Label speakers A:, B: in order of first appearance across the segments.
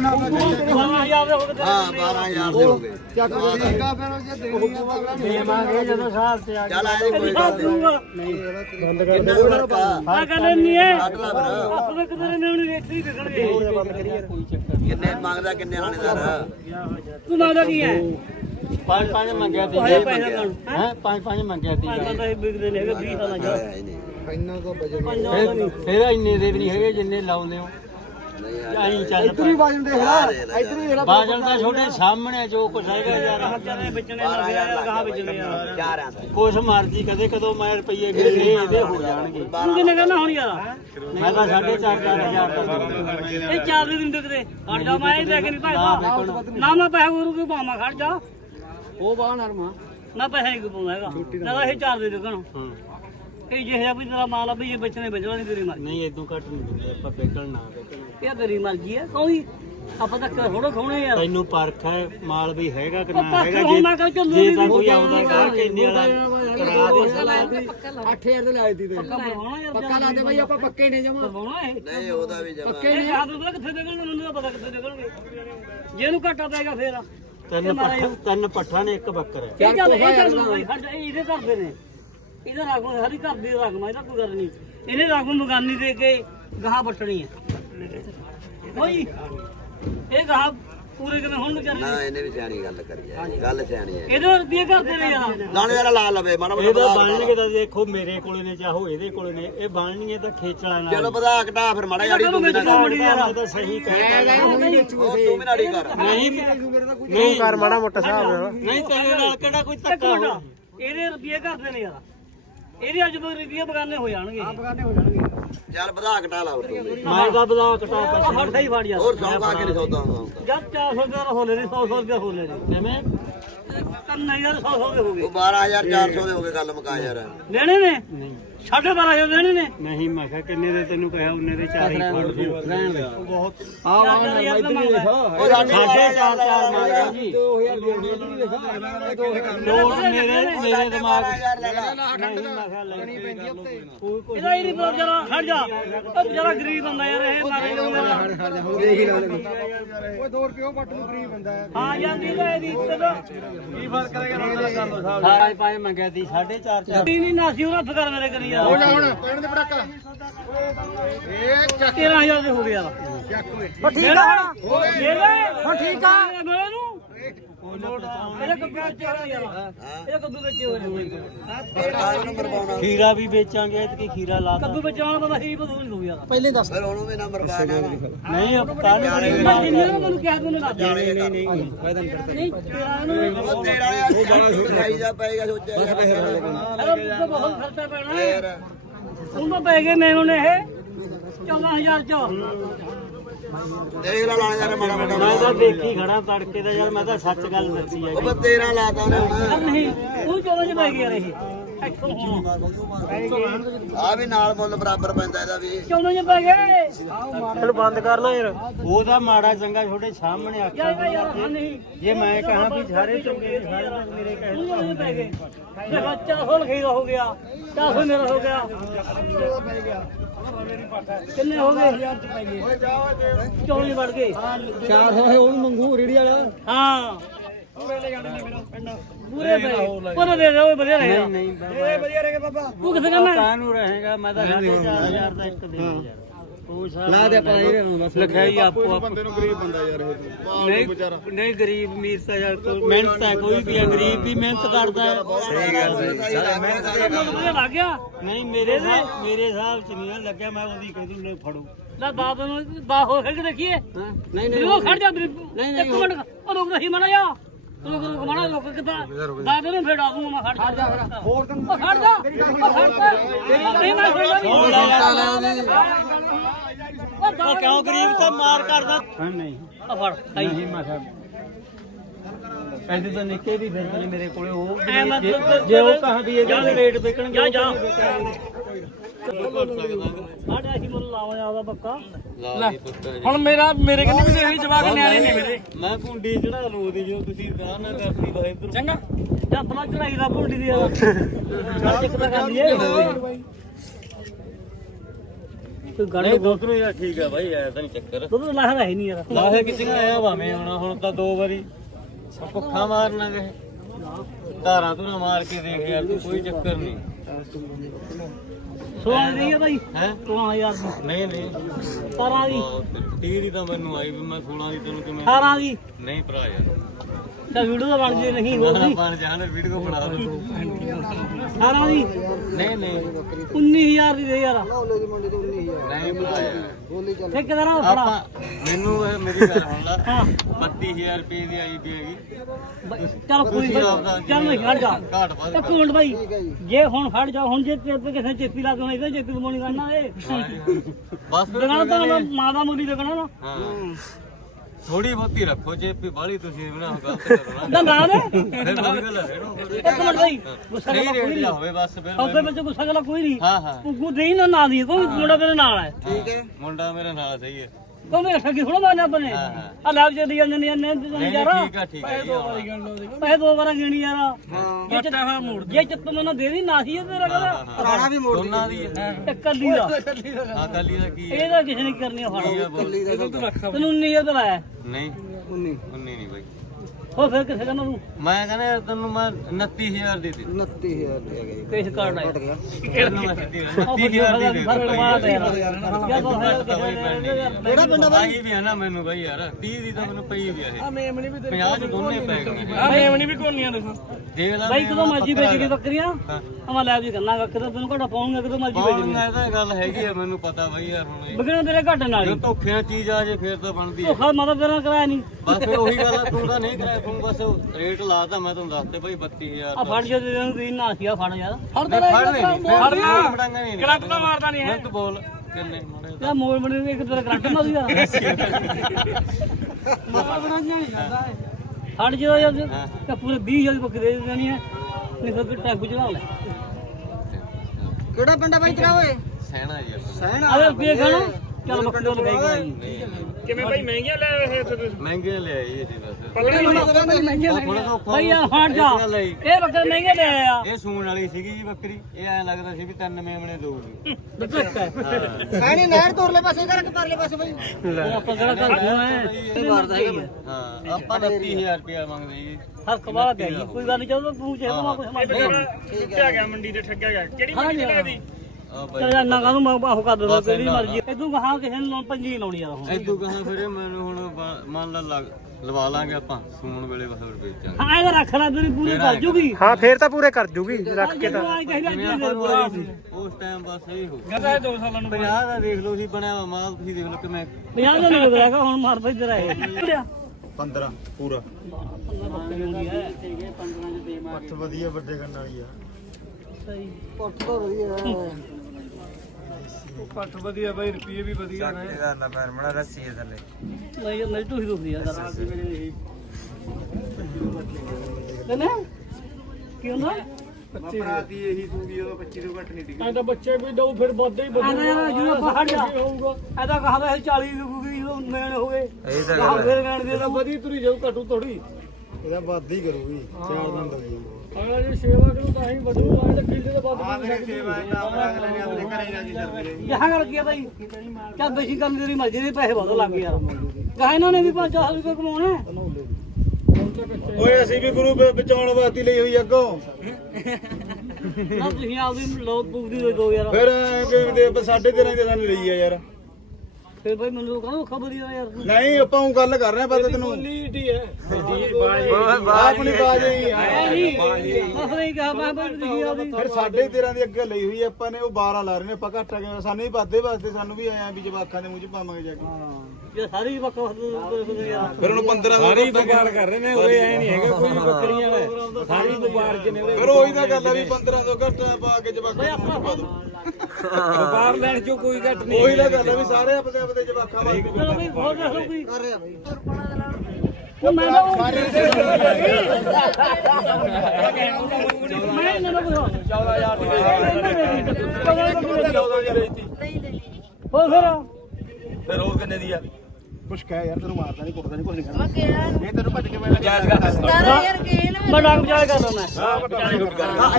A: 12000 ਦੇ ਹੋ ਗਏ
B: ਹਾਂ 12000 ਦੇ ਹੋ ਗਏ
C: ਚੱਕ ਠੀਕ ਆ ਫਿਰ ਉਹ ਜੇ ਦੇਣੀ ਆ ਤਾਂ
A: ਦੇਵਾਂਗੇ ਜਦੋਂ ਸਾਲ ਤੇ ਆ
B: ਚੱਲ ਆਏ ਕੋਈ ਗੱਲ ਨਹੀਂ
A: ਬੰਦ
B: ਕਿੰਨਾ ਕੁ ਫ਼ਰਕ ਆ
A: ਆ ਗੱਲ ਨਹੀਂ ਹੈ
B: ਕੱਢ ਲਾ ਫਿਰ
A: ਆਪਣੇ ਕਿਧਰੇ ਨੇ ਉਹਨੂੰ ਇੱਥੇ ਹੀ ਵਿਕਣਗੇ ਬੰਦ ਕਰੀਏ ਕੋਈ ਚੱਕਰ
B: ਕਿੰਨੇ ਮੰਗਦਾ ਕਿੰਨੇ ਲਾਣੇਦਾਰ
A: ਤੂੰ ਮੰਗਦਾ ਕੀ ਹੈ
D: ਪੰਜ ਪੰਜ ਮੰਗਿਆ ਤੀ
A: ਹਾਏ ਪੈਸਾ ਕਾਣ
D: ਹੈ ਪੰਜ ਪੰਜ ਮੰਗਿਆ ਤੀ
A: ਪੰਜ ਤਾਂ ਇਹ ਵਿਕਦੇ ਨੇ ਹੈਗੇ 20 ਸਾਲਾਂ ਚ
B: ਹੈ ਨਹੀਂ
C: ਇੰਨਾ ਤਾਂ ਬਜਟ
A: ਪੰਜਾਂ ਦਾ ਨਹੀਂ
D: ਫਿਰ ਇੰਨੇ ਦੇ ਵੀ ਨਹੀਂ ਹੈਗੇ ਜਿੰਨੇ ਲਾਉਂਦੇ ਹੋ।
B: ਨਹੀਂ
D: ਚੱਲ
C: ਇਧਰ ਵੀ ਬਾਜਣ ਦੇਖ ਲੈ ਇਧਰ ਵੀ ਜਿਹੜਾ
D: ਬਾਜਣ ਦਾ ਛੋਟੇ ਸਾਹਮਣੇ ਜੋ ਕੁਛ ਹੈਗਾ ਯਾਰ।
A: ਚਾਰੇ ਵੇਚਣੇ ਲੱਗ ਗਿਆ ਗਾਹ ਵੇਚਣੇ ਆ
B: ਚਾਰਾਂ ਦਾ
D: ਕੁਛ ਮਰਜ਼ੀ ਕਦੇ ਕਦੋਂ ਮੈਂ ਰੁਪਈਏ ਗਿਣੇ ਇਹਦੇ ਹੋ ਜਾਣਗੇ।
A: ਤੂੰ ਕਿੰਨੇ ਕਰਨਾ ਹੁਣ ਯਾਰ।
D: ਮੈਂ ਤਾਂ 4.5 ਹਜ਼ਾਰ ਦਾ ਦਿੰਦਾ।
A: ਇਹ ਚਾਰ ਦੇ ਦਿਨ ਵਿਕਦੇ ਹਟ ਜਾ ਮੈਂ ਇਹ ਲੈ ਕੇ ਨਹੀਂ ਭਾਈਦਾ ਨਾ। ਮੈਂ ਪੈਸੇ ਗੁਰੂ ਕੋਈ ਪਾਵਾਂ ਖੜ ਜਾ।
C: ਉਹ ਬਾਹ ਨਰਮਾ
A: ਨਾ ਪੈਸੇ ਨਹੀਂ ਕੋਈ ਪਾਉਂਦਾ ਹੈਗਾ। ਨਾ ਇਹ ਚਾਰ ਦੇ ਵਿਕਣ
D: ਹਾਂ
A: ਇਹ ਜਿਹੜਾ ਵੀ ਤੇਰਾ ਮਾਲ ਆ ਵੀ ਇਹ ਵੇਚਣੇ ਵੇਚਣਾ ਨਹੀਂ ਤੇਰੀ ਮਰਜ਼ੀ।
D: ਨਹੀਂ ਇਦੋਂ ਘੱਟ ਨਹੀਂ ਦਿੰਦੇ ਆਪਾਂ ਵੇਚਣ ਨਾ ਵੇਚਣ।
A: ਇਹ ਤੇਰੀ ਮਰਜ਼ੀ ਹੈ ਕੋਈ ਆਪਾਂ ਤਾਂ ਥੋੜਾ ਖੋਣੇ ਯਾਰ
D: ਤੈਨੂੰ ਪਰਖ ਹੈ ਮਾਲ ਵੀ ਹੈਗਾ ਕਿ ਨਾ ਹੈਗਾ? ਜੇ ਤਾਂ ਕੋਈ ਆਉਂਦਾ ਕਾ ਕਿ ਇੰਨੇ ਵਾਲਾ ਕਰਾ ਦੇ
C: 8000 ਦੇ ਲਾਏ ਦੀ ਤੇ
A: ਪੱਕਾ ਬਣਾਉਣਾ ਯਾਰ
C: ਪੱਕਾ ਲਾ ਦੇ ਬਾਈ ਆਪਾਂ ਪੱਕੇ ਨੇ ਜਮਾ।
A: ਬਣਾਉਣਾ ਇਹ।
B: ਨਹੀਂ ਉਹਦਾ ਵੀ ਜਮਾ।
A: ਇਹ ਯਾਦ ਉਹਦਾ ਕਿੱਥੇ ਨਿਕਲਣਗੇ ਮੈਨੂੰ ਤਾਂ ਪਤਾ ਕਿੱਥੇ ਨਿਕਲਣਗੇ ਜੇ ਇਹਨੂੰ ਘਾਟਾ ਪਏਗਾ ਫੇਰ।
D: ਤਿੰਨ ਪੱਠਾ ਤਿੰਨ ਪੱਠਾ ਨੇ ਇੱਕ ਬੱਕਰ ਹੈ।
A: ਇਹ ਚੱਲ ਇਹ ਚੱਲ ਬਾਈ ਖੜ ਜਾ ਇਹ ਇਹਦੇ ਕਰਦੇ ਨੇ। ਇਹਦਾ ਰਾਗਮ ਸਾਰੀ ਘਰ ਦੀ ਰਾਗਮ ਇਹਦਾ ਕੋਈ ਗੱਲ ਨਹੀਂ। ਇਹਨੇ ਰਾਗਮ ਮਗਾਨੀ ਦੇ ਕੇ ਗਾਹ ਵੱਟਣੀ ਹੈ ਕੋਈ ਇਹ ਗਾਹ ਪੂਰੇ ਕਿਵੇਂ ਹੁਣ ਕਰਨੀ
B: ਨਾ ਇਹਨੇ ਵੀ ਸਿਆਣੀ ਗੱਲ ਕਰੀ ਹੈ ਗੱਲ ਸਿਆਣੀ ਹੈ
A: ਇਹਦੇ ਰੁਪਏ ਕਰਦੇ ਨੇ ਯਾਰ
B: ਲਾਣੇਦਾਰ ਲਾ ਲਵੇ ਮਾੜਾ ਮੋਟਾ
D: ਬਣਨਗੇ ਤਾਂ ਦੇਖੋ ਮੇਰੇ ਕੋਲੇ ਨੇ ਚਾਹੋ ਇਹਦੇ ਕੋਲੇ ਨੇ ਇਹ ਬਣਨਗੇ ਤਾਂ ਖੇਚਲਾ ਨਾਲ।
B: ਚਲੋ ਪਤਾ ਘਟਾ ਫਿਰ ਮਾੜਾ ਗਾੜੀ ਤੂੰ ਵੀ ਨਾ
A: ਕੌਮੜੀ ਯਾਰ।
D: ਮੈਂ ਤਾਂ ਸਹੀ ਕਹਿ
B: ਤੂੰ ਵੀ ਨਾੜੀ ਕਰ।
D: ਨਹੀਂ ਨਹੀਂ ਕਰ ਮਾੜਾ ਮੋਟਾ ਹਿਸਾਬ ਨਹੀਂ ਤੇਰੇ ਨਾਲ ਕਿਹੜਾ ਕੋਈ ਧੱਕਾ
A: ਇਹਦੇ ਰੁਪਏ ਕਰਦੇ ਨੇ ਯਾਰ। ਇਹਦੇ ਅੱਜ ਰੁਪਏ ਬਗਾਨੇ ਹੋ ਜਾਣਗੇ।
B: ਚੱਲ ਵਧਾ ਘਟਾ ਲਾ ਤੂੰ ਵੀ।
D: ਮੈਂ ਤਾਂ ਬਦਾ ਕਟਾ
A: ਉਹ ਫੜ ਸਹੀ ਫੜ ਯਾਰ
B: ਹੋਰ ਸੌਦਾ ਕੇ ਨਹੀਂ ਸੌਦਾ ਹੁੰਦਾ।
A: ਜਦ 400 ਰੁਪਏ ਦਾ ਹੋ ਲੈ 100 100 ਰੁਪਏ ਹੋ ਲੈ
D: ਕਿਵੇਂ?
A: ਕੰਨ ਯਾਰ 100 100 ਦੇ ਹੋ ਗਏ।
B: ਉਹ 12400 ਦੇ ਹੋ ਗਏ ਗੱਲ ਮੁਕਾ ਯਾਰ।
A: ਲੈਣੇ ਨੇ?
D: ਨਹੀਂ
A: ਸਾਢੇ 12000 ਦੇਣੇ ਨੇ?
D: ਨਹੀਂ ਮੈਂ ਕਿਹਾ ਕਿੰਨੇ ਦੇ ਤੈਨੂੰ ਕਿਹਾ ਉਹਨੇ ਦੇ ਚਾਰ ਹੀ ਫੜ ਦੂ ਰਹਿਣ ਦੇ
C: ਆ ਆ
A: ਯਾਰ
C: ਇਧਰ ਵੀ ਦੇਖ।
B: ਉਹ ਸਾਡੇ
D: ਸਾਡੇ ਚਾਰ ਚਾਰ ਮੰਗਿਆ ਜੀ।
C: 2000 ਦੇਣੀ ਇਧਰ ਵੀ ਦੇਖ।
D: ਲੋੜ ਮੇਰੇ ਮੇਰੇ ਦਿਮਾਗ
B: 12000 ਲੈ ਲਾ
D: ਨਹੀਂ ਮੈਂ ਕਿਹਾ ਲੈ ਲਓ ਕੋਈ ਕੋਈ
A: ਇਹਦਾ ਹੀ ਨਹੀਂ ਜਰਾ ਖੜ ਜਾ। ਉਹ ਜਰਾ ਗਰੀਬ ਬੰਦਾ ਯਾਰ ਇਹ ਮਾਰੇ
C: ਦੇਖ ਹੀ ਲਾ ਓਏ 2 ਰੁਪਏ ਉਹ ਪੱਟ ਨੂੰ ਗਰੀਬ ਬੰਦਾ ਹੈ।
A: ਹਾਂ ਜਾਂਦੀ ਤਾਂ
D: ਹਾਂ ਪਾਏ ਮੰਗਿਆ ਸੀ 4.5 ਚਾਰ
A: ਨਹੀਂ ਨਹੀਂ ਨਾਸੀ ਉਹ ਹੱਥ ਕਰ ਮੇਰੇ ਕਰੀ ਯਾਰ।
C: ਹੁਣ ਪੈਣ ਦੇ ਪਟਾਕਾ। ਇਹ ਚੱਕ।
A: 13000 ਦੇ ਹੋ ਯਾਰ।
C: ਚੱਕ ਓਏ।
A: ਠੀਕ ਆ ਹੁਣ। ਠੀਕ ਆ। ਮੈਨੂੰ ਵਿੱਚ ਵਿੱਚ
B: ਕਾਲ ਨੰਬਰ ਪਾਉਣਾ।
D: ਖੀਰਾ ਵੀ ਵੇਚਾਂਗੇ ਐਤਕੀ ਖੀਰਾ ਲਾਤਾ
A: ਕੱਦੂ ਵਿੱਚ ਆਉਣਾ ਪਤਾ ਹੀ ਬਦੂ ਨਹੀਂ ਦੂ ਯਾਰ।
C: ਪਹਿਲੇ ਦੱਸ।
B: ਫਿਰ ਉਹਨੂੰ ਵੀ ਨੰਬਰ ਪਾ ਦੇਣਾ।
D: ਨਹੀਂ ਅਪਤਾਲ
A: ਮੈਂ ਜਿੰਨੇ ਨੂੰ ਮੈਨੂੰ ਕਿਹਾ ਤੂੰ
B: ਜਾਣੇ ਨਹੀਂ ਨਹੀਂ
A: ਨਹੀਂ ਤੇਰਾ ਨੂੰ
B: ਉਹ ਤੇਰਾ ਲਿਖਾਈ ਦਾ ਪਏਗਾ ਸੋਚਿਆ
A: ਅਰੇ ਤੂੰ ਬਹੁਤ ਖਰਚਾ ਪੈਣਾ। ਹੈ ਉਹਨਾਂ ਪੈ ਗਏ ਮੈਨੂੰ ਨੇ ਇਹ 14000 ਚ।
B: ਦੇਖ ਲੈ ਲਾਣੇਦਾਰ ਮਾੜਾ ਮੋਟਾ।
D: ਮੈਂ ਤਾਂ ਦੇਖੀ ਖੜਾ ਤੜਕੇ ਦਾ ਯਾਰ ਮੈਂ ਤਾਂ ਸੱਚ ਗੱਲ ਦੱਸੀ ਹੈ
B: ਉਹ ਬਸ 13 ਲਾਤਾ ਉਹਨੇ ਹੁਣ
A: ਯਾਰ ਨਹੀਂ ਉਹ 14 ਚ ਪੈ ਗਿਆ ਯਾਰ ਹੁਣ
B: ਆ ਵੀ ਨਾਲ ਮੁੱਲ ਬਰਾਬਰ ਪੈਂਦਾ ਇਹਦਾ ਵੀ।
A: 14 ਚ ਪੈ ਗਏ?
D: ਚਲ ਬੰਦ ਕਰ ਲਓ ਯਾਰ। ਉਹਦਾ ਮਾੜਾ ਚੰਗਾ ਛੋਟੇ ਸਾਹਮਣੇ ਆਖਿਆ
A: ਯਾਰ ਯਾਰ ਹਾਂ ਨਹੀਂ।
D: ਜੇ ਮੈਂ ਕਹਾਂ ਵੀ ਸਾਰੇ ਚੰਗੇ ਨੇ, ਸਾਰੇ ਲੋਕ ਮੇਰੇ ਕਹੇ
A: ਪੈ ਗਏ? ਜੇ ਬੱਚਾ ਹੋਲ ਖੀਦਾ ਹੋ ਗਿਆ 400 ਮੇਰਾ ਹੋ ਗਿਆ। ਕਿੰਨੇ ਹੋ ਗਏ? 1000 ਚ ਪੈ ਗਏ? 14 ਵੜ ਗਏ
C: 400 ਹੈ। ਉਹ ਮੰਗੂ ਰੇੜੀ ਵਾਲਾ
A: ਹਾਂ ਪੂਰੇ ਪੈ ਗਏ ਪੂਰੇ ਦੇ ਦੇ ਉਹ ਵਧੀਆ ਰਹੇਗਾ।
D: ਨਹੀਂ ਬਾਬਾ
C: ਵਧੀਆ ਰਹੇ ਬਾਬਾ।
A: ਤੂੰ ਕਿੱਥੇ ਕਰਨਾ
D: ਕਾਹਨੂੰ ਰਹੇਗਾ ਮੈਂ ਤਾਂ 4500 ਦਾ ਇੱਕ ਦੇ ਯਾਰ ਕੋਈ ਸਾਲ
C: ਲਾ ਦੇ ਆਪਾਂ ਨਹੀਂ ਰਹਿਣਾ ਬਸ।
D: ਲਿਖਾਈ ਆਪੋ ਆਪ
C: ਬੰਦੇ ਨੂੰ ਗਰੀਬ ਬੰਦਾ ਯਾਰ ਇਹ
D: ਨਹੀਂ ਨਹੀਂ ਗਰੀਬ ਅਮੀਰ ਤਾਂ ਯਾਰ ਕੋਈ ਮਿਹਨਤ ਹੈ ਕੋਈ ਵੀ ਹੈ ਗਰੀਬ ਵੀ ਮਿਹਨਤ ਕਰਦਾ ਹੈ। ਸਹੀ ਗੱਲ
A: ਵਧੀਆ ਲੱਗ ਗਿਆ
D: ਨਹੀਂ ਮੇਰੇ ਮੇਰੇ ਹਿਸਾਬ ਚ ਨਹੀਂ ਲੱਗਿਆ ਮੈਂ ਉਹਦੀ ਕਹਿ ਦੂੰ ਲੈ ਫੜੋ।
A: ਲੈ ਬਾਪ ਨੂੰ ਬਾ ਹੋ ਕੇ ਦੇਖੀਏ।
D: ਨਹੀਂ
A: ਨਹੀਂ ਉਹ ਖੜ ਜਾ ਨਹੀਂ ਨਹੀਂ ਇੱਕ ਮਿੰਟ ਉਹ ਰੁਕ ਰਹੀ ਮਣਾ ਜਾ। ਰੁਕ ਰੁਕ ਮਣਾ ਰੁਕ ਕਿਤਾ ਦਾਦੇ ਨੂੰ ਫੇੜਾ ਦੂੰ ਮੈਂ ਖੜ ਜਾ ਹੋਰ ਤੈਨੂੰ ਖੜ ਜਾ। ਉਹ ਖੜ ਜਾ। ਨਹੀਂ ਮੈਂ ਫੇੜਾ
D: ਉਹ ਕਿਉਂ ਗਰੀਬ ਤਾਂ ਮਾਰ ਕਰਦਾ? ਹਾਂ ਨਹੀਂ।
A: ਆ ਫੜ ਆਈ।
D: ਨਹੀਂ ਮੈਂ ਕਿਹਾ ਪੈਸੇ ਤਾਂ ਨਿੱਕੇ ਵੀ ਫਿਰ ਨੇ ਮੇਰੇ ਕੋਲੇ ਉਹ ਜੇ ਉਹ ਕਹਾਂ ਵੀ ਇਹਦੇ ਰੇਟ ਵਿਕਣਗੇ
A: ਜਾ ਜਾ। ਸਾਡਾ ਹੀ ਮੁੱਲ ਲਾਵਾ ਆਦਾ ਬੱਕਾ ਹੁਣ ਮੇਰਾ ਮੇਰੇ ਕੰਨੇ ਵੀ ਦੇਖ ਜਵਾਕ ਨਿਆਣੇ ਨੇ ਮੇਰੇ?
D: ਮੈਂ ਕੁੰਡੀ ਚੜਾ ਲੂ ਉਹਦੀ ਜੋ ਤੁਸੀਂ ਰਾਹ ਨਾ ਕਰਨੀ ਬਾਹਰ ਇਧਰ।
A: ਚੰਗਾ। ਜਾਂ ਆਪਣਾ ਚੜਾਈ ਦਾ ਪੁੰਡੀ ਦੀ ਚੱਲ ਇੱਕ ਤਾਂ ਕਰ ਲਈਏ। ਕੋਈ ਗੱਲ
D: ਨਹੀਂ ਦੁੱਧ ਨੂੰ ਯਾਰ ਠੀਕ ਆ ਬਾਈ ਐ ਤਾਂ ਨਹੀਂ ਚੱਕਰ।
A: ਦੁੱਧ ਲਾਹ ਹੈ ਨਹੀਂ ਯਾਰ।
D: ਲਾਹੇ ਕਿੱਥੇ ਆਇਆ ਭਾਵੇਂ ਹੁਣ ਹੁਣ ਤਾਂ ਦੋ ਵਾਰੀ ਭੁੱਖਾ ਮਾਰ ਲਾਂਗੇ। ਧਾਰਾਂ ਧੁਰਾਂ ਮਾਰ ਕੇ ਦੇਖ ਯਾਰ ਤੂੰ ਕੋਈ ਚੱਕਰ ਨਹੀਂ।
A: ਸੋਲਾਂ ਦੀ ਹੈ ਭਾਈ
D: ਹੈ?
A: 16000 ਦੀ
D: ਨਹੀਂ ਨਹੀਂ।
A: 17 ਦੀ
D: 30 ਦੀ ਤਾਂ ਮੈਨੂੰ ਆਈ ਵੀ ਮੈਂ 16 ਦੀ ਤੈਨੂੰ ਕਿਵੇਂ
A: 18 ਦੀ
D: ਨਹੀਂ ਭਰਾ ਯਾਰ।
A: ਤਾਂ ਵੀਡੀਓ ਬਣ ਜੇ ਨਹੀਂ ਹੋਊਗੀ
D: ਬਣ ਜਾਣ ਵੀਡੀਓ ਬਣਾ ਦੇ।
A: 18 ਦੀ
D: ਨਹੀਂ ਨਹੀਂ।
A: 19000 ਦੀ ਦੇ ਯਾਰ।
D: ਨਹੀਂ ਭਰਾ ਯਾਰ।
A: ਠੇਕੇਦਾਰ ਆ ਫੜਾ
D: ਆਪਾਂ ਮੈਨੂੰ ਇਹ ਮੇਰੀ ਗੱਲ ਸੁਣ ਲਾ।
A: ਹਾਂ।
D: 32000 ਰੁਪਏ ਦੀ ਆਈ ਪਈ ਹੈਗੀ।
A: ਬ- ਚੱਲ ਕੋਈ
D: ਤੁਸੀਂ ਆਪਦਾ
A: ਨੀ। ਚੱਲ ਨਹੀਂ ਖੜ ਜਾ।
D: ਘਾਟ ਵੱਧ
A: ਇੱਕ ਮਿੰਟ ਭਾਈ ਜੇ। ਹੁਣ ਖੜ ਜਾ ਹੁਣ ਜੇ ਤੇਰੇ ਤੇ ਕਿਸੇ ਚੇਪੀ ਲਾ ਇਹਦੇ ਚੇਪੀ ਕਮਾਉਣੀ ਕਰਨਾ ਏ
D: ਬਸ ਫਿਰ
A: ਦੁਕਾਨ ਤਾਂ ਮਾਂ ਦਾ ਮੁੰਡੀ ਲੱਗਣਾ ਨਾ।
D: ਹਾਂ। ਥੋੜੀ ਬਹੁਤੀ ਰੱਖੋ ਜੇ ਵੀ ਬਾਹਲੀ ਤੁਸੀਂ ਬਣਾ ਗਲਤ ਕਰੋ
A: ਨਾ
D: ਨਾ
A: ਨਾ ਦੇ।
D: ਫਿਰ ਉਹੀ ਗੱਲ ਹੈ ਫਿਰ ਉਹ-
A: ਇੱਕ ਮਿੰਟ ਭਾਈ ਗੁੱਸਾ
D: ਨਹੀਂ
A: ਕਰਨਾ ਕੋਈ
D: ਰੇਟ
A: ਨਹੀਂ।
D: ਹੋਵੇ ਬਸ ਫਿਰ
A: ਸੌਦੇ ਵਿੱਚ ਗੁੱਸਾ ਕਰਨਾ ਕੋਈ ਨਹੀਂ।
D: ਹਾਂ ਹਾਂ।
A: ਪੁੱਗੂ ਦੇਈ ਨਾ ਨਾ ਦੀ ਕੋਈ ਮੁੰਡਾ ਤੇਰੇ ਨਾਲ ਹੈ।
D: ਠੀਕ ਹੈ। ਮੁੰਡਾ ਮੇਰੇ ਨਾਲ ਸਹੀ ਹੈ।
A: ਕੋਈ ਮੇਰਾ ਠੱਗੀ ਥੋੜਾ ਮਾਰਨਾ
D: ਹਾਂ, ਹਾਂ।
A: ਆ ਜੇ ਦੀ ਜਾਂਦੇ ਨੇ ਨੇ
D: ਨਹੀਂ
A: ਯਾਰ।
D: ਨਹੀਂ, ਠੀਕ ਆ ਠੀਕ ਆ ਜੀ, ਹਾਂ।
A: ਪੈਸੇ ਦੋ ਵਾਰਾਂ ਗਿਣੀ ਯਾਰ। ਇਹ ਮੋੜ ਜੇ ਚ ਤੂੰ ਮੈਨੂੰ ਦੇ ਦੀ ਨਾ ਸੀ ਇਹ ਤੇਰਾ ਕਹਿੰਦਾ
D: ਪੁਰਾਣਾ ਵੀ ਮੋੜ ਦੋਨਾਂ ਦੀ। ਹੈ।
A: ਕੱਲੀ ਦਾ।
D: ਹਾਂ ਕੱਲੀ ਦਾ ਕੀ ਹੈ?
A: ਇਹਦਾ ਕਿਸੇ ਨੇ ਕਰਨੀ ਫੜ।
D: ਕੀ ਹੈ ਬੋਲ?
A: ਤੈਨੂੰ 19000 ਦਾ ਲਾਇਆ।
D: ਨਹੀਂ। 19 19 ਨਹੀਂ ਬਾਈ।
A: ਹੋ ਫਿਰ ਕਿਸੇ ਕਹਿੰਦਾ ਤੂੰ?
D: ਮੈਂ ਕਹਿੰਦਾ ਯਾਰ ਤੈਨੂੰ ਮੈਂ 29000 ਦੇ ਦੇ
C: 29000 ਦੇ ਗਏ
A: ਪੇਸ਼ ਕਾਰਡ ਆਇਆ
D: ਤੈਨੂੰ ਮੈਂ ਸਿੱਧੀ
A: ਉਹ
D: 29000 ਦੀ ਦੇ ਕਿਹੜਾ ਪਿੰਡ ਬਾਈ? ਵੀ ਆ ਨਾ ਮੈਨੂੰ ਬਾਈ ਯਾਰ। 30 ਦੀ ਤਾਂ ਮੈਨੂੰ ਪਈ ਵੀ ਆ ਇਹ। ਆ ਮੇਮਣੀ ਵੀ 50 ਚ ਦੋਨੇ ਪੈ ਗਏ
A: ਆ ਵੀ ਕੋਨੀਆਂ ਦੇਖੋ
D: ਦੇਖ ਲੈ
A: ਬਾਈ ਕਦੋਂ ਮਰਜ਼ੀ ਵੇਚ ਕੇ ਬੱਕਰੀਆਂ
D: ਹਾਂ।
A: ਅਮਾ ਲੈਬ ਜੀ ਕਰਨਾ ਕਿਤੇ ਤੈਨੂੰ ਘਟਾ ਪਾਉਂਗਾ ਕਦੋਂ ਮਰਜ਼ੀ ਵੇਚ
D: ਪਾਉਣ ਇਹ ਤਾਂ ਗੱਲ ਹੈਗੀ ਆ ਮੈਨੂੰ ਪਤਾ ਬਾਈ ਯਾਰ ਹੁਣ ਇਹ।
A: ਬੱਕਰੀਆਂ ਤੇਰੇ ਘਾਟੇ ਨਾਲ
D: ਜੇ
A: ਹੀ
D: ਧੋਖੇ ਨਾਲ ਚੀਜ਼ ਆ ਜੇ ਫੇਰ ਤਾਂ ਬਣਦੀ ਹੈ
A: ਧੋਖਾ ਮਾਤਾ ਤੇਰਾ ਕਰਾਇਆ ਨਹੀਂ।
D: ਬਸ ਫਿਰ ਉਹੀ ਗੱਲ ਆ ਤੂੰ ਤਾਂ ਨਹੀਂ ਕਰਾਇਆ ਤੂੰ ਬਸ ਰੇਟ ਲਾਤਾ ਮੈਂ ਤੁਹਾਨੂੰ ਦੱਸ ਤੇ ਬਾਈ 32000
A: ਆ ਫੜ ਜੇ ਤੈਨੂੰ ਦੀ ਨਾ ਸੀ ਆ ਫੜ ਯਾਰ। ਫੜ
D: ਨਹੀਂ ਫੜ ਨਹੀਂ ਨਹੀਂ ਨਹੀਂ
A: ਕਰੰਟ ਤਾਂ ਮਾਰਦਾ ਨਹੀਂ ਹੈ।
D: ਤੂੰ ਬੋਲ ਕਿੰਨੇ ਮਾੜੇ
A: ਯਾ ਮੋੜ ਬਣੇ ਇੱਕ ਤੇਰਾ ਕਰੰਟ ਮਾਰੂ ਯਾਰ ਫੜ ਜੇ ਯਾਰ ਤਾਂ ਪੂਰੇ 20000 ਦੀ ਬੱਕਰੀ ਦੇ ਦੇਣੀ ਹੈ ਨਹੀਂ ਫਿਰ ਟੈਂਪੂ ਚੜਾ ਲੈ।
C: ਕਿਹੜਾ ਪਿੰਡ ਆ ਬਾਈ ਤੇਰਾ ਓਏ?
D: ਸਹਿਣਾ ਜੀ ਆਪਣਾ।
C: ਸਹਿਣ
A: ਅਰੇ ਰੁਪਏ ਖਾਣਾ। ਚੱਲ ਬੱਕਰੀ ਤੋਂ ਲਗਾਈ ਗਈ
D: ਨਹੀਂ
A: ਕਿਵੇਂ ਭਾਈ ਮਹਿੰਗੀਆਂ ਲੈ ਰਹੇ ਹੋ
D: ਮਹਿੰਗੇ ਲਿਆਈ ਜੀ ਬਸ। ਤਾਂ ਔਖਾ
A: ਭਾਈ ਯਾਰ ਹਟ ਜਾ।
D: ਇਹ ਹੈ।
A: ਇਹ ਬੱਕਰੇ ਮਹਿੰਗੇ ਲੈ ਆ।
D: ਇਹ ਸੂਣ ਵਾਲੀ ਸੀਗੀ ਜੀ ਬੱਕਰੀ। ਇਹ ਐ ਲੱਗਦਾ ਸੀ ਵੀ ਤਿੰਨ ਮੇਮਣੇ ਦਊਗੀ
A: ਹੈ।
C: ਸਹਿਣੀ ਨਹਿਰ ਤੋਰਲੇ ਪਾਸੇ ਕਰ ਕਿ ਪਰਲੇ ਪਾਸੇ ਬਾਈ
A: ਉਹ ਆਪਾਂ ਕਿਹੜਾ ਕਰਦੇ ਆ? ਇਹ ਮਾਰਦਾ ਹੀ
D: ਹਾਂ ਆਪਾਂ 29000 ਰੁਪਇਆ ਮੰਗਦੇ ਜੀ।
A: ਹਰ ਤੇ ਆਈ ਕੋਈ ਗੱਲ ਨਹੀਂ ਜਦੋਂ ਤੂੰ ਜੇ ਤੂੰ ਕੁਝ ਮੰਗਦਾ
E: ਠੱਗਿਆ ਗਿਆ ਮੰਡੀ ਤੇ ਠੱਗਿਆ ਗਿਆ ਕਿਹੜੀ
A: ਹਾਂ। ਜੀ
D: ਆ ਬਾਈ
A: ਚੱਲ ਜਾਨਾ ਕਾਹਨੂੰ ਮੈਂ ਆਹੋ ਕਰ ਦਿੰਦਾ ਕਿਹੜੀ ਮਰਜ਼ੀ ਇਦੋਂ ਕਹਾ ਕਿਸੇ ਨੂੰ ਪੰਜੀ ਲਾਉਣੀ ਯਾਰ ਹੁਣ।
D: ਐਦੂ ਕਹਾਂ ਫਿਰ ਮੈਨੂੰ ਹੁਣ ਬ- ਮੰਨ ਲਾ ਲੱਗ ਲਵਾ ਲਾਂਗੇ ਆਪਾਂ ਸੂਣ ਵੇਲੇ ਬਸ ਫਿਰ ਵੇਚਾਂਗੇ
A: ਹਾਂ ਇਹਦਾ ਰੱਖ ਲੈ ਤੇਰੀ ਪੂਰੀ ਕਰ ਜੂਗੀ।
F: ਹਾਂ ਫੇਰ ਤਾਂ ਪੂਰੇ ਕਰ ਜੂਗੀ ਰੱਖ ਕੇ ਤਾਂ।
A: ਕਹਿੰਦਾ
D: ਜਿਵੇਂ ਆਪਾਂ ਨੂੰ ਆਈ ਸੀ, ਉਸ ਟਾਈਮ ਬਸ ਇਹ ਹੋ ਗਿਆ। 2 ਸਾਲਾਂ ਨੂੰ 50 ਦਾ ਦੇਖ ਲਓ ਸੀ ਬਣਿਆ ਵਾ ਮਾਲ ਤੁਸੀਂ ਦੇਖ ਲਓ ਕਿਵੇਂ।
A: ਪੰਜਾਹ ਦਾ ਨਹੀਂ ਲੱਗਦਾ ਹੁਣ ਮਾਰ ਪਈ ਤੇਰਾ ਇਹ।
C: 15 ਪੂਰਾ।
A: ਬੱਕਰੀ ਹੁੰਦੀ ਹੈ 15 ਚ ਦੇ ਮਾਰ
C: ਅੱਠ ਵਧੀਆ ਵੱਡੇ ਕੰਨ ਵਾਲੀ ਆ।
A: ਸਹੀ।
C: ਪੱਟ ਤਾਂ ਵਧੀਆ।
F: ਪੱਠ ਵਧੀਆ ਬਾਈ ਰੁਪਏ ਵੀ ਵਧੀਆ ਨੇ।
A: ਨਹੀਂ ਨਹੀਂ ਤੂੰ ਹੀ ਦੁਖਦੀ ਆ ਕਰ ਕਹਿੰਦਾ ਕੀ। ਹੁੰਦਾ?
F: ਭਰਾਤੀ ਇਹੀ ਸੂਗੀ ਉਦੋਂ 25 ਤੋਂ ਘੱਟ ਨਹੀਂ ਟਿਕੀ
E: ਐਂ ਤਾਂ ਬੱਚੇ ਵੀ ਦਊ ਫਿਰ ਵੱਧਦੇ ਹੀ
A: ਜਦੋਂ ਆਪਾਂ ਹਟ ਜਾ। ਇਹਦਾ ਕਹਦਾ ਇਹ 40 ਰੁਪਏ ਜਦੋਂ ਮੈਨ ਹੋ ਗਏ। ਇਹ ਤਾਂ ਫਿਰ ਗਾਣ ਦੇ ਤਾਂ
E: ਵਧੀ ਤੁਰੀ ਜਾਊ ਘਟੂ ਥੋੜੀ
C: ਇਹਦਾ ਵੱਧ ਹੀ ਕਰੂਗੀ ਚਾਰ ਦਿਨ ਲੱਗੀ
E: ਅਗਲਾ ਜੇ ਸੇਵਾ ਕਰੂ ਤਾਂ ਹੀ ਵਧੂ ਐਂ ਤਾਂ ਕਿੱਲੇ ਦੇ ਵੱਧ ਨਹੀਂ ਸਕਦੀ
F: ਸੇਵਾ ਤਾਂ ਅਗਲੇ ਨੇ ਆਪਣੇ ਘਰੇ ਜਾ ਕੇ ਕਰਦੇ
A: ਜਹਾਂ ਕਰ ਗਿਆ ਭਾਈ ਚੱਲ ਬੇਸ਼ੀ ਕਰਨ ਤੇਰੀ ਮਰਜ਼ੀ ਦੇ ਪੈਸੇ ਬਹੁਤ ਲੱਗ ਗਏ ਯਾਰ। ਕਹਾ ਇਹਨਾਂ ਨੇ ਵੀ 5000 ਰੁਪਏ ਕਮਾਉਣਾ ਹੈ।
C: ਓਏ ਅਸੀਂ ਵੀ ਗੁਰੂ ਬਚਾਉਣ ਵਾਸਤੇ ਲਈ ਹੋਈ ਅੱਗੋਂ।
A: ਨਾ ਤੁਸੀਂ ਆਪਦੀ ਲੋਕ ਪੁੱਗਦੀ ਦੇ ਦੋ ਯਾਰ।
C: ਫਿਰ ਕਿਵੇਂ ਦੇ ਆਪਾਂ ਸਾਢੇ 13 ਦੇ ਸਾਨੂੰ ਲਈ ਆ ਯਾਰ।
A: ਫਿਰ ਭਾਈ ਮੈਨੂੰ ਕਹਿੰਦਾ ਖਬਰ ਹੀ ਆ ਯਾਰ। ਤੂੰ
C: ਨਹੀਂ ਆਪਾਂ ਉਹ ਗੱਲ ਕਰ ਰਹੇ ਆ ਪਤਾ ਤੈਨੂੰ?
E: ਲੀਟੀ ਹੈ।
C: ਆਪਣੀ ਬਾਜ ਹੀ ਆ।
A: ਐ ਨਹੀਂ ਬਸ ਨਹੀਂ ਕਹਾ ਮੈਂ ਭਾਈ ਤੁਸੀਂ ਆਪਦੀ
C: ਫਿਰ ਸਾਢੇ 13 ਦੀ ਅੱਗੇ ਲਈ ਹੋਈ ਆ, ਆਪਾਂ ਨੇ ਉਹ 12 ਲਾ ਰਹੇ ਨੇ ਆਪਾਂ ਘੱਟ ਗਏ। ਸਾਨੂੰ ਵੀ ਵਾਧੇ ਵਾਸਤੇ ਸਾਨੂੰ ਵੀ ਆਇਆ ਵੀ ਜਵਾਕਾਂ ਦੇ ਮੂੰਹ 'ਚ ਪਾਵਾਂਗੇ ਜਾ ਕੇ।
A: ਜੇ ਸਾਰੀ ਬੱਕ ਯਾਰ
C: ਫਿਰ ਉਹਨੂੰ 15 ਸਾਰੀ ਵਪਾਰ ਕਰ ਰਹੇ ਨੇ ਉਹ ਐ ਨਹੀਂ ਹੈਗਾ ਕੋਈ ਬੱਕਰੀਆਂ ਦਾ ਸਾਰੀ ਵਪਾਰ ਚ ਨੇ ਫਿਰ ਉਹੀ ਤਾਂ ਗੱਲ ਆ ਵੀ 15 ਤੋਂ ਘੱਟ ਪਾ ਕੇ ਜਵਾਕਾਂ ਪਾ ਦੋ।
E: ਵਪਾਰ ਲੈਣ ਚੋਂ ਕੋਈ ਘਟ ਨਹੀਂ
C: ਉਹੀ ਤਾਂ ਗੱਲ ਆ ਵੀ ਸਾਰੇ ਆਪਣੇ ਆਪਣੇ ਜਵਾਕਾਂ ਵਾਸਤੇ
A: ਚਲੋ ਵੀ ਬਹੁਤ ਦੇਖ ਲਓ ਕੋਈ ਕਰ ਰਿਹਾ ਉਹ ਮੈਂ ਤਾਂ ਉਹ- ਮੈਂ ਇਹਨਾਂ ਨੂੰ ਬੁਲਾ 14000 ਹੋਰ ਫਿਰ?
C: ਫਿਰ ਉਹ ਕਿੰਨੇ ਦੀ ਆ? ਕੁਛ ਕਹਿ ਯਾਰ ਤੈਨੂੰ ਮਾਰਦਾ ਨਹੀਂ ਕੁੱਟਦਾ ਨਹੀਂ ਕੁਝ ਨਹੀਂ ਕਰਦਾ। ਇਹ ਤੈਨੂੰ ਭੱਜ ਕੇ ਮੈਂ ਜਾਇਜ਼ ਕਰ
A: ਮੈਂ ਡਾਕ ਜਾਇ ਕਰ ਦਿੰਦਾ
C: ਹਾਂ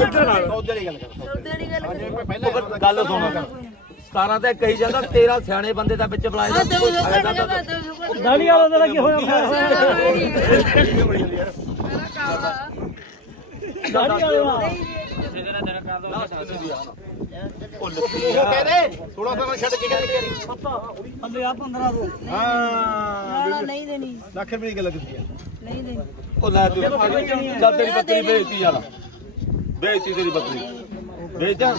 C: ਇੱਧਰ ਨਾਲ। ਉਹਦੇ ਵਾਲੀ ਗੱਲ ਕਰ। ਪਹਿਲਾਂ ਗੱਲ ਸੁਣੋ
G: 17 ਤੇ ਕਹੀ ਜਾਂਦਾ 13 ਸਿਆਣੇ ਬੰਦੇ ਦਾ ਵਿੱਚ ਬੁਲਾਇਆ ਜਾਂਦਾ ਕੋਈ ਫਾਇਦਾ ਤਾਂ।
A: ਦਾੜੀ ਵਾਲਾ ਤੇਰਾ ਕੀ ਹੋਇਆ? ਦਾੜੀ ਵਾਲਾ ਬੰਦੇ ਆ। 15 ਤੋਂ
E: ਨਹੀਂ। ਦੇਣੀ।
F: ਲੱਖ ਰੁਪਏ ਦੀ ਗੱਲ ਕੀਤੀ ਆ।
E: ਨਹੀਂ ਦੇਣੀ।
G: ਉਹ ਲੈ ਤੂੰ ਜਦ ਤੇਰੀ ਬੱਕਰੀ ਵੇਚਤੀ ਯਾਰ। ਵੇਚਤੀ ਤੇਰੀ ਬੱਕਰੀ। ਵੇਚ ਜਾ।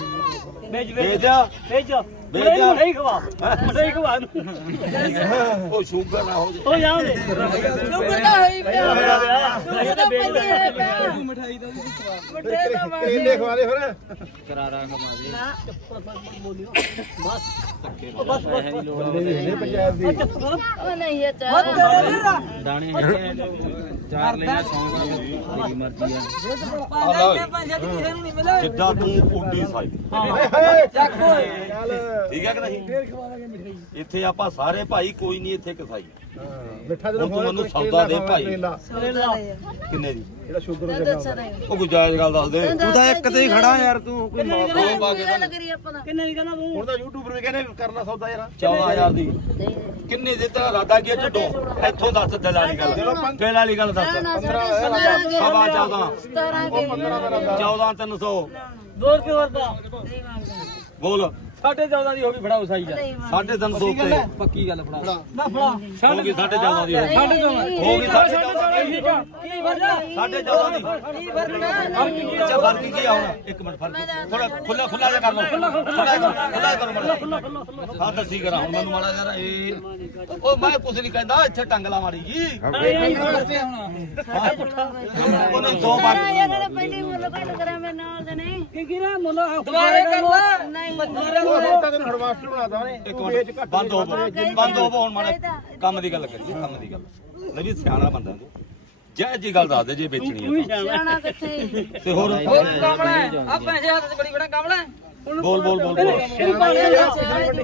A: ਵੇਚ
G: ਵੇਚ।
A: ਵੇਚ
G: ਜਾ।
A: ਵੇਚ
G: ਵੇਚ ਜਾ।
A: ਨਹੀਂ ਖਵਾ। ਨਹੀਂ ਖਵਾ।
G: ਉਹ ਸ਼ੂਗਰ ਨਾ ਹੋ
A: ਹੋ ਜਾਉਂਦੇ
E: ਸ਼ੁਕਰ ਤਾਂ ਹੋਈ ਪਿਆ। ਸ਼ੁਕਰ ਤਾਂ ਪੈਂਦੀ ਹੈ ਪਿਆ।
A: ਮਠਾਈ ਦਾ
E: ਮਠੇ ਤਾਂ ਮਾਰ
F: ਕਰੇਲੇ ਖਵਾ ਦੇ। ਫਿਰ?
A: ਬਸ। ਬਸ
F: ਪੰਜਾਬ ਦੀ।
E: ਉਹ ਨਹੀਂ ਹੈ ਚਾਹ
D: ਦਾਣੇ ਹੈਗੇ ਚਾਰ ਲੈਣਾ ਸੌਂਗ ਤੇਰੀ ਮਰਜ਼ੀ ਆ।
G: ਜਿੱਦਾਂ ਤੂੰ ਉੱਡੀ ਸਾਈ। ਠੀਕ ਹੈ ਕਿ ਨਹੀਂ? ਇੱਥੇ ਆਪਾਂ ਸਾਰੇ ਭਾਈ ਕੋਈ ਨਹੀਂ ਇੱਥੇ ਕਸਾਈ
F: ਮਿੱਠਾ
G: ਹੁਣ ਤੂੰ ਮੈਨੂੰ ਸੌਦਾ ਦੇ ਭਾਈ। ਕਿੰਨੇ ਦੀ?
F: ਜਿਹੜਾ ਸ਼ੂਗਰ
E: ਤਾਂ ਦੇ
G: ਉਹ ਕੋਈ ਜਾਇਜ਼ ਗੱਲ ਦੱਸ ਦੇ।
E: ਤੂੰ ਤਾਂ ਇੱਕ ਤੇ ਹੀ ਖੜਾ ਯਾਰ ਤੂੰ
A: ਦੀ
E: ਕਰੀ ਆਪਾਂ ਦਾ?
A: ਕਿੰਨੇ ਦੀ ਕਹਿੰਦਾ ਤੂੰ?
F: ਹੁਣ ਤਾਂ ਯੂਟਿਊਬਰ ਵੀ ਕਹਿੰਦੇ ਕਰਨਾ ਸੌਦਾ ਯਾਰ।
G: 14000 ਦੀ। ਕਿੰਨੇ ਦੇ ਤੇਰਾ ਇਰਾਦਾ ਕੀ ਢੱਡੋ ਇੱਥੋਂ ਦੱਸ ਦਿਲ ਵਾਲੀ ਗੱਲ। ਦਿਲ ਵਾਲੀ ਗੱਲ ਦੱਸ।
E: ਨਾ
G: ਸਵਾ 14
E: 17 ਕੇ
G: 14 300
A: ਦੋ ਰੁਪਏ ਵਰਦਾ
E: ਨਹੀਂ ਮੰਗਦਾ।
G: ਬੋਲ।
D: 14.5 ਦੀ ਹੋ ਗਈ ਫੜਾਓ ਸਾਈ ਜਾ
G: ਸਾਢੇ 300
D: ਪੱਕੀ ਗੱਲ ਫੜਾ
A: ਨਾ ਫੜਾ
G: ਹੋ ਗਈ 14.5 ਦੀ ਹੋ ਗਈ। 14.5 ਸਾਡੇ ਜ਼ਿਆਦਾ ਇੱਕ ਮਿੰਟ ਫ਼ਰਕ ਯਾਰ ਇਹ ਉਹ ਕਹਿੰਦਾ ਇੱਥੇ ਬੰਦ ਹੋ ਬੰਦ ਹੋ ਹੁਣ ਮਾੜਾ ਕੰਮ ਦੀ ਗੱਲ ਕਰੀਏ ਕੰਮ ਦੀ ਗੱਲ। ਲੈ ਵੀ ਸਿਆਣਾ ਬੰਦਾ ਤੂੰ। ਜੈ ਜੀ ਗੱਲ ਦੱਸ ਦੇ ਜੇ ਵੇਚਣੀ
E: ਸਿਆਣਾ ਕਿੱਥੇ
G: ਤਾਂ। ਤੇ ਹੋਰ
D: ਆ ਪੈਸੇ ਹੱਥ 'ਚ ਬੜੀ ਬੜਾ ਕਮਲਾ
G: ਬੋਲ ਬੋਲ ਬੋਲ ਬੋਲ।
E: ਸਿਆਣੇ ਦੀ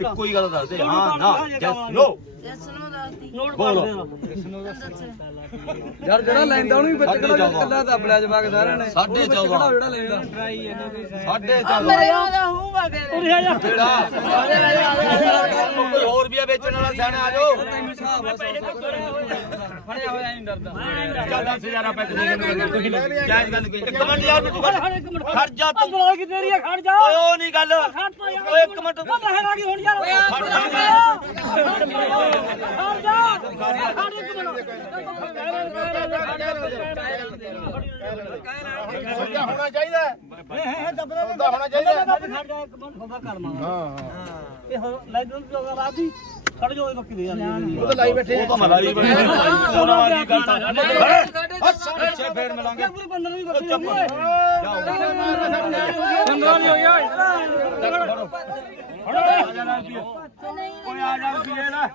A: ਇੱਕੋ
G: ਹੀ ਗੱਲ ਦੱਸ ਦੇ। ਹਾਂ ਨਾ ਜੈਸ ਨੋ
E: ਜਸ ਨੂੰ ਦੱਸਦੀ
A: ਨੋਟ
G: ਬੋਲ।
A: ਪਾ
D: ਯਾਰ ਜਿਹੜਾ ਲੈਂਦਾ ਉਹਨੂੰ ਵੀ ਵਿੱਚ
G: ਕਿਹੜਾ
D: ਕੱਲਾ ਦੱਬ ਲਿਆ ਜਵਾਕ ਸਾਰਿਆਂ ਨੇ
G: ਸਾਢੇ 14
D: ਜਿਹੜਾ ਲੈਂਦਾ
G: ਸਾਢੇ
E: ਆ
G: 14
E: ਮੇਰੇ ਉਹਦਾ ਹੂੰ ਵਗੇ
A: ਉਰੇ ਆ ਜਾ
G: ਕੋਈ ਹੋਰ ਵੀ ਆ ਵੇਚਣ ਵਾਲਾ ਸਿਆਣਾ ਆ ਜਾਓ
D: ਫੜਿਆ ਹੋਇਆ ਨਹੀਂ ਡਰਦਾ
G: ਚੱਲ 10000 ਰੁਪਏ ਦੇ ਤੁਸੀਂ ਜਾਇਜ਼ ਗੱਲ ਕੀ ਇੱਕ ਮਿੰਟ ਯਾਰ ਤੂੰ
A: ਖੜ
G: ਜਾ ਤੂੰ
A: ਬੁਲਾ ਕੇ ਤੇਰੀ ਖੜ ਜਾ
G: ਓਏ ਉਹ ਨਹੀਂ ਗੱਲ ਓਏ ਇੱਕ ਮਿੰਟ
A: ਉਹ ਲਹਿਰ ਆ ਗਈ ਹੁਣ ਯਾਰ
G: ਖੜ ਜਾ
F: ਸੌਦਾ ਹੋਣਾ ਚਾਹੀਦਾ ਹੈ। ਸੌਦਾ ਹੋਣਾ ਚਾਹੀਦਾ ਹੈ।
A: ਖੜ ਜਾ ਇੱਕ ਮਿੰਟ ਖੋਦਾ ਕਰ ਮਾਂ
F: ਹਾਂ
A: ਇਹ ਹੁਣ ਲੈ ਦੂੰ ਜੋਗਾ ਰਾਤੀ ਖੜ ਜਾ ਉਹ
F: ਤਾਂ ਲਾਈ ਬੈਠੇ
G: ਤਾਂ ਪਿੱਛੇ ਫੇਰ ਮਿਲਾਂਗੇ
A: ਓਏ
G: ਆ ਜਾ ਰੁਪਏ ਨਾ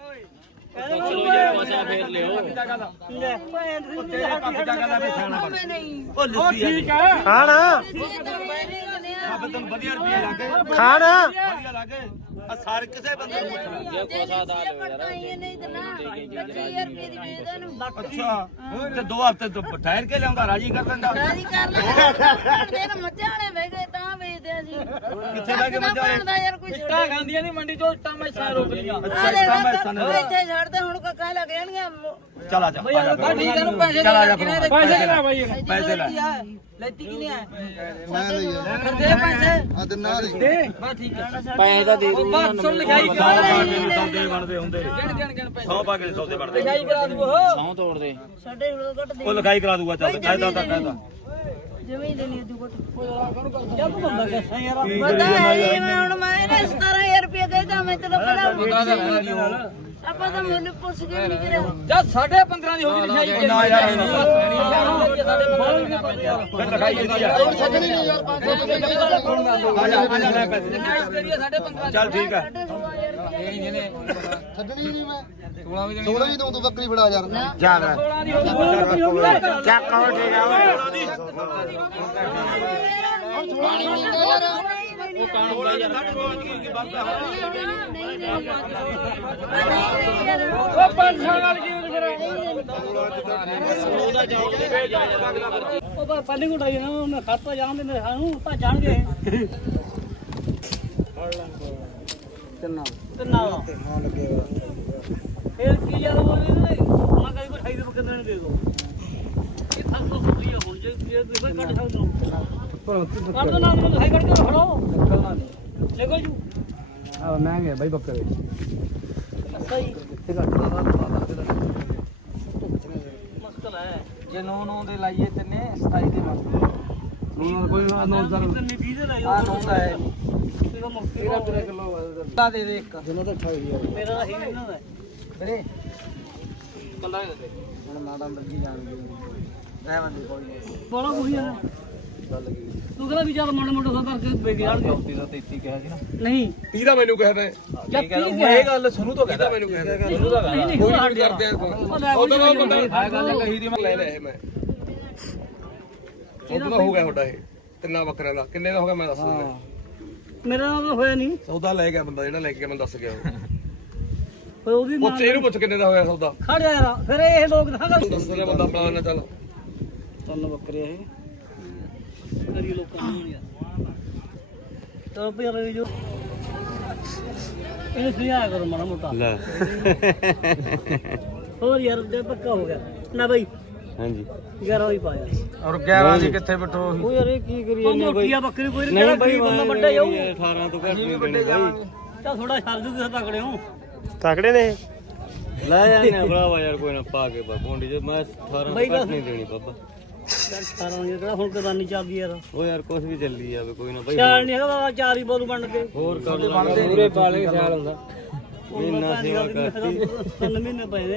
A: ਚਲੋ ਜੇ ਫੇਰ ਲਿਓ। ਲੈ
G: ਤੇਰੇ ਦਾ ਗੱਲ ਉਹ ਲੱਸੀ ਆ ਤੈਨੂੰ ਵਧੀਆ ਰੁਪਏ ਲੱਗੇ
E: ਖਾਣ।
G: ਵਧੀਆ ਲੱਗੇ। ਆ ਸਾਰੇ ਕਿਸੇ ਬੰਦੇ ਨੂੰ ਪੁੱਛਣਾ।
E: ਜੇ ਕੋਸਾ ਦਾ ਲਵੇ ਨਹੀਂ ਤਾਂ ਨਾ 25000 ਰੁਪਏ ਦੀ ਵੇਚਦਾ ਨੂੰ
G: ਅੱਛਾ ਤੇ ਦੋ ਹਫ਼ਤੇ ਤੋਂ ਠਹਿਰ ਕੇ ਲਿਆਉਂਦਾ ਰਾਜੀ ਕਰ ਦਿੰਦਾ
E: ਰਾਜੀ ਕਰ ਲੈ ਦੇ ਨਾ ਮੱਝਾਂ ਵਾਲੇ ਬਹਿ ਗਏ ਤਾਂ ਵੇਚਦੇ ਆ ਜੀ
G: ਕਿੱਥੇ?
E: ਦਾ ਯਾਰ ਕੋਈ
D: ਟਾ ਖਾਂਦੀਆਂ ਨਹੀਂ ਮੰਡੀ ਚੋਂ ਟਾ ਮੈਸਾਂ ਰੋਕ ਲੀਆਂ
E: ਆ ਦੇ ਇੱਥੇ ਛੱਡਦੇ ਹੁਣ ਕੋ ਕਹਿ ਲੱਗ ਜਾਣਗੀਆਂ
G: ਚਲ ਆ ਜਾ ਆ ਜਾ
D: ਆ ਠੀਕ ਹੈ ਨੂੰ ਪੈਸੇ
G: ਚੱਲ ਆ ਜਾ
D: ਕਿਨੇ
G: ਫਿਰ।
D: ਪੈਸੇ ਕਿਨੇ ਬਾਈ
G: ਪੈਸੇ ਲੈ।
D: ਲੈਤੀ ਕਿਨੇ ਆ?
B: ਮੈਂ ਲਈ ਆ।
D: ਫਿਰ ਦੇ ਪੈਸੇ।
B: ਆ ਤੇ ਨਾ ਦੇ।
D: ਬਸ ਠੀਕ ਹੈ ਪੈਸੇ ਤਾਂ ਦੇ ਦੂੰਗਾ ਬਸ ਸੁਣ ਲਿਖਾਈ ਕਰਾ
G: ਨੀ ਸੌਦੇ ਬਣਦੇ ਹੁੰਦੇ
D: ਗਿਣ ਗਿਣ ਗਿਣ ਪੈਸੇ।
G: ਸੌਦੇ ਬਣਦੇ
D: ਲਿਖਾਈ ਕਰਾ ਦੂ ਉਹ।
E: ਸਾਡੇ ਹੁਣ ਘਟ ਦੇ।
G: ਉਹ ਲਿਖਾਈ ਕਰਾ ਦੂਗਾ ਚੱਲ ਕਾਇਦਾ ਤਾਂ ਕਾਇਦਾ
E: ਜਮੀ ਦੇਣੀ ਤੂੰ ਘਟ
A: ਜਦ ਬੰਦਾ ਕਿੱਥੇ ਯਾਰ
E: ਪਤਾ ਹੈ ਜੀ, ਮੈਂ ਹੁਣ ਮੈਂ ਇਹਨੇ 17000 ਰੁਪਏ ਦੇਦਾ ਮੈਂ ਤੈਨੂੰ ਪਹਿਲਾਂ ਆਪਾਂ ਤਾਂ ਮੁੱਲ ਪੁੱਛ ਕੇ ਵੀ ਨਹੀਂ ਕਰਿਆ
D: ਜਦ 15.5 ਦੀ ਹੋ ਗਈ ਲਿਖਾਈ
G: ਨਾ ਯਾਰ ਇਹ ਨਹੀਂ
D: ਸਾਡੇ
G: ਫਿਰ ਲਿਖਾਈ ਇਹਦੀ ਆ ਆ ਜਾ ਆ ਜਾ ਲੈ ਪੈਸੇ
D: ਤੇਰੀ ਸਾਡੇ 15
G: ਚੱਲ ਠੀਕ ਹੈ
E: 16000 ਰੁਪਏ
B: ਛੱਡਣੀ ਨਹੀਂ ਮੈਂ। 16 ਵੀ 16 ਵੀ ਦਊਂ ਤੂੰ ਬੱਕਰੀ ਫੜਾ ਯਾਰ
E: ਚੱਕ ਹੋ ਠੀਕ ਉਹ ਕਾਣ ਹੁੰਦਾ ਯਾਰ
D: ਉਹ ਪੰਜ ਸਾਲ ਵਾਲੀ ਫਿਰ
A: ਉਹ ਗੁੱਟਾਈ ਨਾ ਉਹਨੇ ਖੜਤਾ ਜਾਣ ਦੇ ਸਾਨੂੰ ਤਾਂ ਜਾਣਗੇ। ਤਿੰਨਾਂ ਤਿੰਨਾਂ ਦਾ। ਫੇਰ ਕੀ ਯਾਰ ਉਹ ਇਹਦੇ ਮੈਂ ਕਦੀ ਕੋਈ ਠਾਈ ਦੇ ਬੱਕਰੇ ਨੂੰ ਦੇ ਦੋ। ਇਹ ਫਸ ਤੋਂ ਹੋਈ ਆ ਹੁਣ ਜੇ ਜੇ ਤੁਸੀਂ ਕੱਢ ਸਕਦੇ ਹੋ ਕੱਢ ਦੋ ਨਾ ਮੈਨੂੰ ਹਾਈ ਕੱਢ ਕੇ ਫੜੋ ਨਿਕਲਣਾ ਨਹੀਂ ਨਿਕਲ ਜੂ।
H: ਆ ਮਹਿੰਗੇ ਬਾਈ ਬੱਕਰੇ
A: ਸਹੀ
H: ਤੇ ਘੱਟ
A: ਮੁਸ਼ਕਲ ਹੈ
D: ਜੇ 9 9 ਦੇ ਲਾਈਏ ਤਿੰਨੇ 27 ਦੇ ਮਸਤ
H: ਹੁਣ ਕੋਈ ਨਾ ਨੌ ਦਰ
A: ਤਿੰਨੇ 20 ਦੇ ਲੈ
D: ਆ
A: ਜਾਓ
D: 9 ਦਾ ਹੈ
A: ਇਹਦਾ ਮੁਸ਼ਕਲ
H: ਕਿਲੋ
D: ਦਾ ਦੇ ਦੇ ਇੱਕ।
H: ਜਨਾ ਤਾਂ 28000
A: ਮੇਰਾ ਤਾਂ ਹੀ ਇਹਨਾਂ ਦਾ ਹੈ।
D: ਵੀਰੇ ਹੁਣ ਮਾਤਾ ਮਰਜ਼ੀ ਜਾਣਗੇ ਰਹਿ ਬੰਦੇ ਕੋਈ ਨਹੀਂ।
A: ਬੜਾ ਕੁੜੀ ਆ ਤੂੰ ਕਹਿੰਦਾ ਵੀ ਚੱਲ ਮਾੜਾ ਮੋਟਾ ਸਾ ਕਰਕੇ ਵੇਚ ਜਾਣਗੇ
D: 34 ਦਾ। 33 ਕਿਹਾ ਸੀ ਨਾ।
A: ਨਹੀਂ।
H: 30 ਦਾ ਮੈਨੂੰ ਕਹਿੰਦਾ
A: ਜਾਂ
D: ਠੀਕ ਹੈ
A: ਕੀ
D: ਉਹ ਇਹ ਗੱਲ ਸੁਣੂ ਤੋਂ ਕਹਿੰਦਾ।
H: ਮੈਨੂੰ ਕਹਿੰਦਾ
A: ਨਹੀਂ ਨਹੀਂ ਕੋਈ ਨਹੀਂ
H: ਕਰਦੇ
A: ਉਹ ਤਾਂ ਉਹ ਬੰਦਾ
H: ਹੈ ਗੱਲ ਕਹੀ ਦੀ ਮੈਂ ਲੈ ਲਿਆ ਇਹ ਮੈਂ। ਸੌਦਾ ਹੋ ਗਿਆ ਤੁਹਾਡਾ ਇਹ। ਤਿੰਨਾਂ ਬੱਕਰਿਆਂ ਦਾ। ਕਿੰਨੇ ਦਾ ਹੋ ਗਿਆ ਮੈਂ ਦੱਸ ਦਿੰਦਾ।
A: ਮੇਰਾ ਨਾਮ ਤਾਂ ਹੋਇਆ ਨਹੀਂ।
H: ਸੌਦਾ ਲੈ ਗਿਆ ਬੰਦਾ ਜਿਹੜਾ ਲੈ ਕੇ ਗਿਆ ਮੈਨੂੰ ਦੱਸ ਗਿਆ ਉਹ।
A: ਪਰ ਉਹਦੀ ਮਾਂ
H: ਪੁੱਛ ਇਹਨੂੰ ਪੁੱਛ ਕਿੰਨੇ ਦਾ ਹੋਇਆ ਸੌਦਾ?
A: ਖੜ ਜਾ ਯਾਰ ਫਿਰ ਇਹ ਲੋਕ ਦਿਖਾਗਾ
H: ਦੱਸ ਰਿਹਾ ਬੰਦਾ ਆਪਣਾ ਨਾ ਚੱਲ।
A: ਤਿੰਨ ਬੱਕਰੇ ਇਹ। ਗਰੀ ਲੋਕਾਂ ਨੂੰ ਯਾਰ। ਪਿਆ ਲੈ ਜੋ ਇਹ ਸਿਆ ਕਰੋ ਮਾੜਾ ਮੋਟਾ।
D: ਲੈ।
A: ਹੋਰ ਯਾਰ ਤੇ ਪੱਕਾ ਹੋ ਗਿਆ। ਨਾ ਬਈ
D: ਹਾਂਜੀ।
A: 11 ਹੀ ਪਾਇਆ।
D: ਔਰ 11 ਦੀ ਕਿੱਥੇ ਬਿਠੋ
A: ਉਹ? ਯਾਰ ਇਹ ਕੀ ਕਰੀਏ ਨੇ ਬਈ? ਬੱਕਰੀ ਕੋਈ ਨਹੀਂ ਕਿਹੜਾ ਗਰੀਬ ਬੰਦਾ ਵੱਡਾ ਜਾਊ।
D: 18 ਤੋਂ ਘੱਟ ਨਹੀਂ ਦੇਣੀ ਬਾਈ।
A: ਚਾ ਥੋੜਾ ਛੱਡ ਦੂ ਤੁਸੀਂ ਤਕੜੇ ਹੋ।
D: ਤਕੜੇ ਨੇ ਲੈ ਜਾਂਦੇ ਆ ਭਰਾਵਾ ਯਾਰ ਕੋਈ ਨਾ ਪਾ ਕੇ ਬਾ ਪੌਂਡੀ ਜੇ ਮੈਂ 18 ਤੋਂ ਘੱਟ ਨਹੀਂ ਦੇਣੀ ਬਾਬਾ।
A: ਯਾਰ 18 ਇਹ ਕਿਹੜਾ ਹੁਣ ਕਦਾਂ ਨਹੀਂ ਚੱਲਦੀ ਯਾਰ।
D: ਉਹ ਯਾਰ ਕੁਝ ਵੀ ਚੱਲੀ ਜਾਵੇ ਕੋਈ ਨਾ ਬਾਈ।
A: ਚਾਲ ਨਹੀਂ ਹੈਗਾ ਬਾਬਾ ਚਾਰ ਹੀ ਬੋਲ ਬਣ ਕੇ।
D: ਹੋਰ ਕਰ ਲਾਂਗੇ ਪੂਰੇ ਪਾਲੇ ਖਿਆਲ ਹੁੰਦਾ।
A: ਮਹੀਨਾ ਸੇਵਾ ਕਰਤੀ ਤਿੰਨ ਮਹੀਨੇ ਪਏ ਨੇ।